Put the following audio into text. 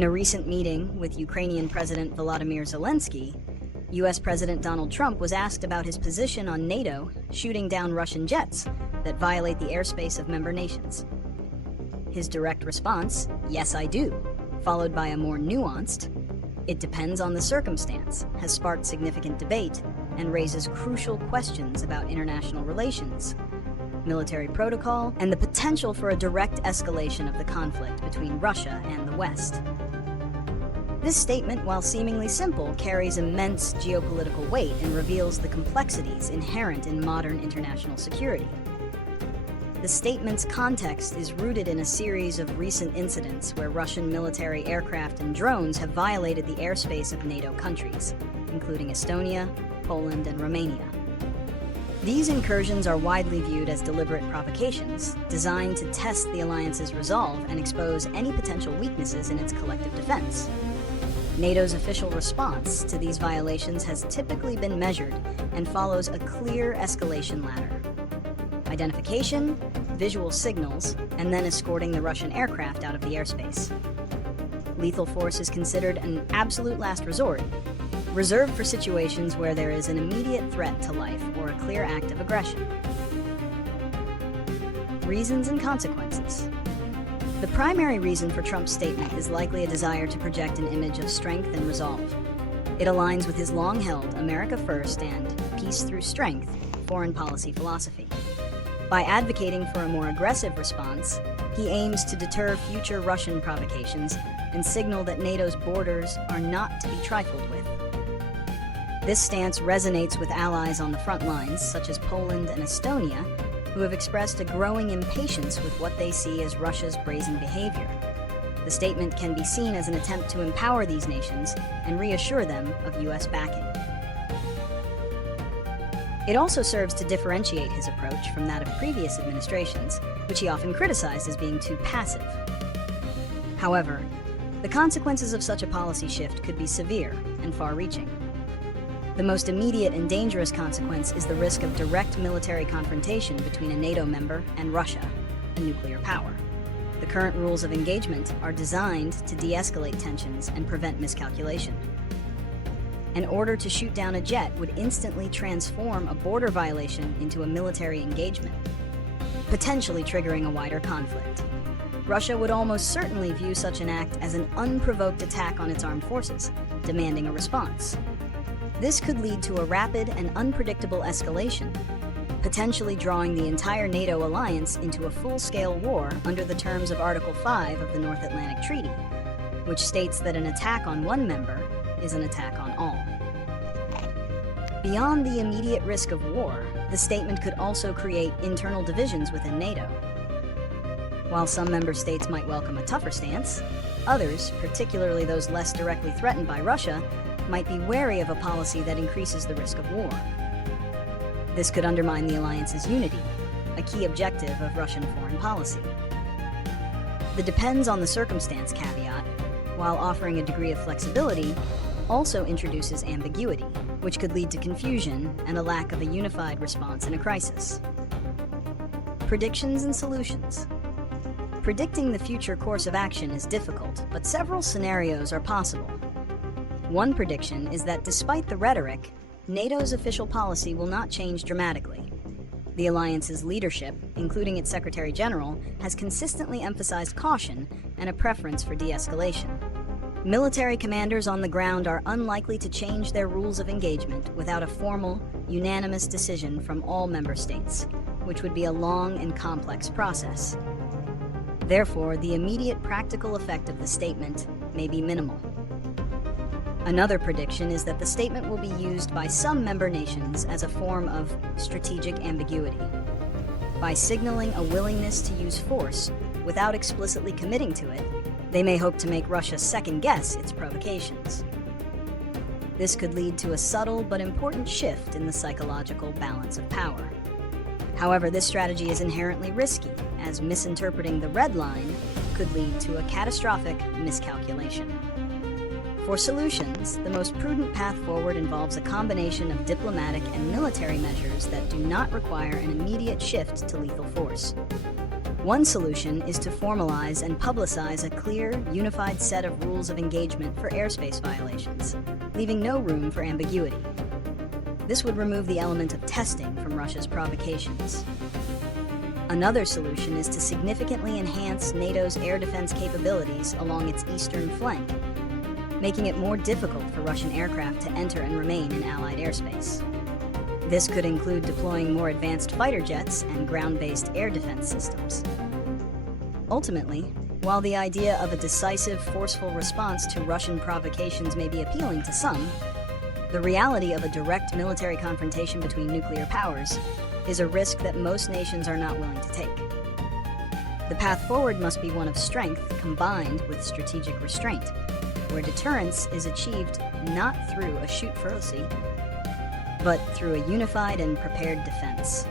In a recent meeting with Ukrainian President Volodymyr Zelensky, US President Donald Trump was asked about his position on NATO shooting down Russian jets that violate the airspace of member nations. His direct response, "Yes, I do," followed by a more nuanced, "It depends on the circumstance," has sparked significant debate and raises crucial questions about international relations, military protocol, and the potential for a direct escalation of the conflict between Russia and the West. This statement, while seemingly simple, carries immense geopolitical weight and reveals the complexities inherent in modern international security. The statement's context is rooted in a series of recent incidents where Russian military aircraft and drones have violated the airspace of NATO countries, including Estonia, Poland, and Romania. These incursions are widely viewed as deliberate provocations, designed to test the alliance's resolve and expose any potential weaknesses in its collective defense. NATO's official response to these violations has typically been measured and follows a clear escalation ladder: identification, visual signals, and then escorting the Russian aircraft out of the airspace. Lethal force is considered an absolute last resort, reserved for situations where there is an immediate threat to life or a clear act of aggression. Reasons and consequences. The primary reason for Trump's statement is likely a desire to project an image of strength and resolve. It aligns with his long-held America first and peace through strength foreign policy philosophy. By advocating for a more aggressive response, he aims to deter future Russian provocations and signal that NATO's borders are not to be trifled with. This stance resonates with allies on the front lines, such as Poland and Estonia, who have expressed a growing impatience with what they see as Russia's brazen behavior. The statement can be seen as an attempt to empower these nations and reassure them of US backing. It also serves to differentiate his approach from that of previous administrations, which he often criticized as being too passive. However, the consequences of such a policy shift could be severe and far-reaching. The most immediate and dangerous consequence is the risk of direct military confrontation between a NATO member and Russia, a nuclear power. The current rules of engagement are designed to de-escalate tensions and prevent miscalculation. An order to shoot down a jet would instantly transform a border violation into a military engagement, potentially triggering a wider conflict. Russia would almost certainly view such an act as an unprovoked attack on its armed forces, demanding a response. This could lead to a rapid and unpredictable escalation, potentially drawing the entire NATO alliance into a full-scale war under the terms of Article 5 of the North Atlantic Treaty, which states that an attack on one member is an attack on all. Beyond the immediate risk of war, the statement could also create internal divisions within NATO. While some member states might welcome a tougher stance, others, particularly those less directly threatened by Russia, might be wary of a policy that increases the risk of war. This could undermine the alliance's unity, a key objective of Russian foreign policy. The depends on the circumstance caveat, while offering a degree of flexibility, also introduces ambiguity, which could lead to confusion and a lack of a unified response in a crisis. Predictions and solutions. Predicting the future course of action is difficult, but several scenarios are possible. One prediction is that despite the rhetoric, NATO's official policy will not change dramatically. The alliance's leadership, including its Secretary General, has consistently emphasized caution and a preference for de-escalation. Military commanders on the ground are unlikely to change their rules of engagement without a formal, unanimous decision from all member states, which would be a long and complex process. Therefore, the immediate practical effect of the statement may be minimal. Another prediction is that the statement will be used by some member nations as a form of strategic ambiguity. By signaling a willingness to use force without explicitly committing to it, they may hope to make Russia second-guess its provocations. This could lead to a subtle but important shift in the psychological balance of power. However, this strategy is inherently risky, as misinterpreting the red line could lead to a catastrophic miscalculation. For solutions, the most prudent path forward involves a combination of diplomatic and military measures that do not require an immediate shift to lethal force. One solution is to formalize and publicize a clear, unified set of rules of engagement for airspace violations, leaving no room for ambiguity. This would remove the element of testing from Russia's provocations. Another solution is to significantly enhance NATO's air defense capabilities along its eastern flank, making it more difficult for Russian aircraft to enter and remain in Allied airspace. This could include deploying more advanced fighter jets and ground-based air defense systems. Ultimately, while the idea of a decisive, forceful response to Russian provocations may be appealing to some, the reality of a direct military confrontation between nuclear powers is a risk that most nations are not willing to take. The path forward must be one of strength combined with strategic restraint, where deterrence is achieved not through a shoot-frozy, but through a unified and prepared defense.